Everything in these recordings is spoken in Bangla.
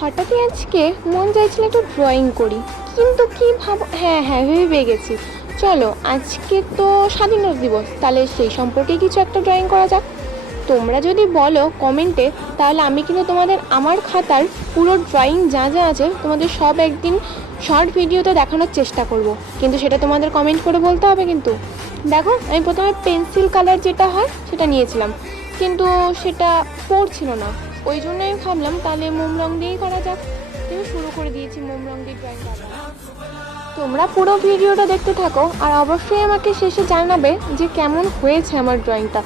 হঠাৎই আজকে মন চাইছিল একটু ড্রয়িং করি, কিন্তু কি ভাবো, হ্যাঁ ভেবে পেয়ে গেছি। চলো আজকে তো স্বাধীনতা দিবস, তাহলে সেই সম্পর্কে কিছু একটা ড্রয়িং করা যাক। তোমরা যদি বলো কমেন্টে, তাহলে আমি কিন্তু তোমাদের আমার খাতার পুরো ড্রয়িং যা যা আছে তোমাদের সব একদিন শর্ট ভিডিওতে দেখানোর চেষ্টা করব, কিন্তু সেটা তোমাদের কমেন্ট করে বলতে হবে। কিন্তু দেখো, আমি প্রথমে পেন্সিল কালার যেটা হয় সেটা নিয়েছিলাম, কিন্তু সেটা পড়ছিল না। ওই জন্য আমি ভাবলাম তাহলে মোম রং দিয়েই করা যাক। আমি শুরু করে দিয়েছি মোম রং দিয়ে ড্রয়িং করা। তোমরা পুরো ভিডিওটা দেখতে থাকো, আর অবশ্যই আমাকে শেষে জানাবে যে কেমন হয়েছে আমার ড্রয়িংটা।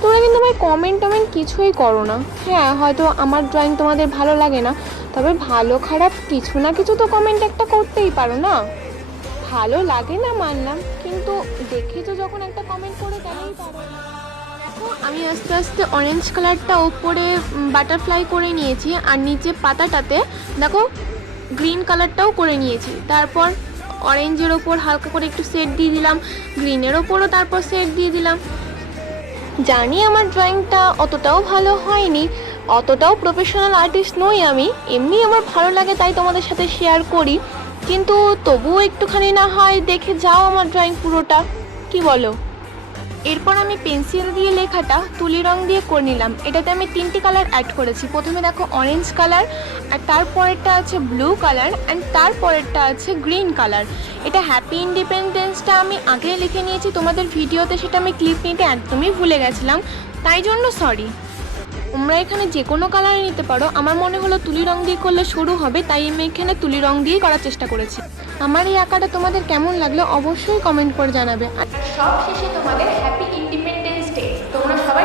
তোমরা কিন্তু আমার কমেন্ট কিছুই করো না। হ্যাঁ, হয়তো আমার ড্রয়িং তোমাদের ভালো লাগে না, তবে ভালো খারাপ কিছু না কিছু তো কমেন্ট একটা করতেই পারো না। ভালো লাগে না মানলাম, কিন্তু দেখেছো যখন একটা কমেন্ট করে দেওয়াই পারো। দেখো, আমি আস্তে আস্তে অরেঞ্জ কালারটা ওপরে বাটারফ্লাই করে নিয়েছি, আর নিচে পাতাটাতে দেখো গ্রিন কালারটাও করে নিয়েছি। তারপর অরেঞ্জের ওপর হালকা করে একটু শেড দিয়ে দিলাম, গ্রিনের ওপরও তারপর শেড দিয়ে দিলাম। জানি আমার ড্রয়িংটা অতটাও ভালো হয়নি, অতটাও প্রফেশনাল আর্টিস্ট নই আমি, এমনি আমার ভালো লাগে তাই তোমাদের সাথে শেয়ার করি। কিন্তু তবুও একটুখানি না হয় দেখে যাও আমার ড্রয়িং পুরোটা, কি বলো? এরপর আমি পেন্সিল দিয়ে লেখাটা তুলি রং দিয়ে করে নিলাম। এটাতে আমি 3টি কালার অ্যাড করেছি। প্রথমে দেখো অরেঞ্জ কালার, আর তারপরেরটা আছে ব্লু কালার, অ্যান্ড তারপরেরটা আছে গ্রিন কালার। এটা হ্যাপি ইন্ডিপেন্ডেন্সটা আমি আগেই লিখে নিয়েছি, তোমাদের ভিডিওতে সেটা আমি ক্লিপ নিতে একদমই ভুলে গেছিলাম, তাই জন্য সরি। তোমরা এখানে যে কোনো কালার নিতে পারো, আমার মনে হলো তুলি রং দিয়ে করলে শুরু হবে, তাই আমি এখানে তুলি রং দিয়েই করার চেষ্টা করেছি। আমার এই আঁকাটা তোমাদের কেমন লাগলো অবশ্যই কমেন্ট করে জানাবে। আর সব শেষে তোমাদের হ্যাপি ইন্ডিপেন্ডেন্স ডে। তোমরা সবাই